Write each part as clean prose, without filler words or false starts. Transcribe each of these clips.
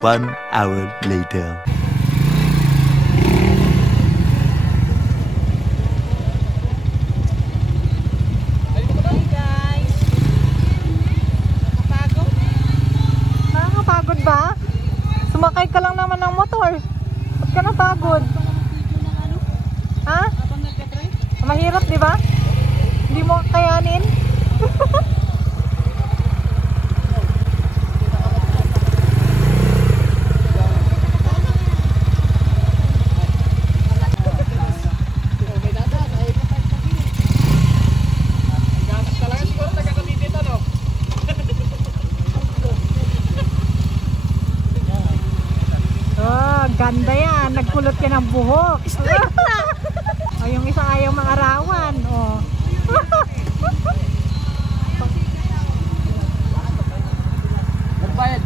1 hour later. Nakakapagod ba? Sumakay ka lang naman ng motor. Ba't ka napagod? Ha? Mahirap, di ba? Hindi mo kayanin? Ganda yan, nagkulot ka ng buhok. O, yung isa ayaw mangarawan. O. Nagbayad.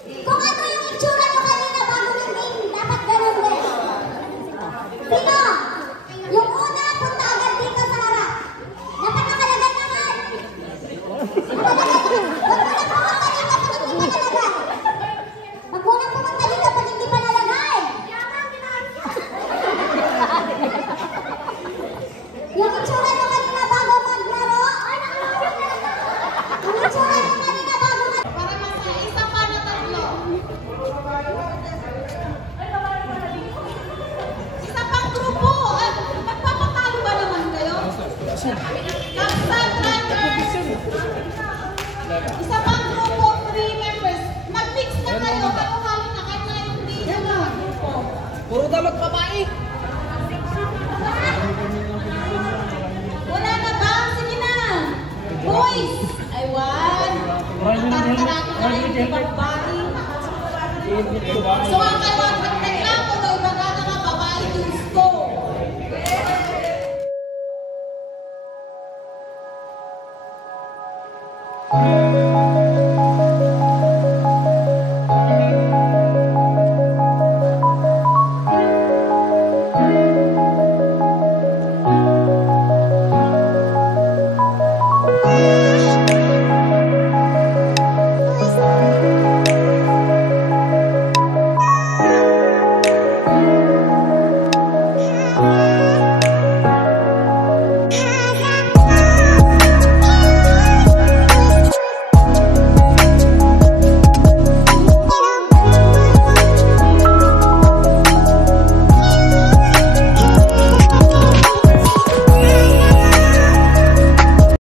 Kung ano yung itsura nyo kanina bago yung game, dapat ganun din. Sino? Yung una, punta agad dito sa harap. Dapat nakalagay naman. Huwag mo nang pumunta dito pag hindi pa nalagay. Yung itsura nyo kanina bago maglaro. Yung itsura nyo kanina bago maglaro. Isa pang grupo! Magpapatalo ba naman kayo? Isa pang grupo, 3 members. Mag-mix na kayo, halo-halo na kahit na yung hindi na grupo. Puro damat babae. Wala na ba? Sige na! Boys! Aywan! Tartarado na yung babae. So ang kayo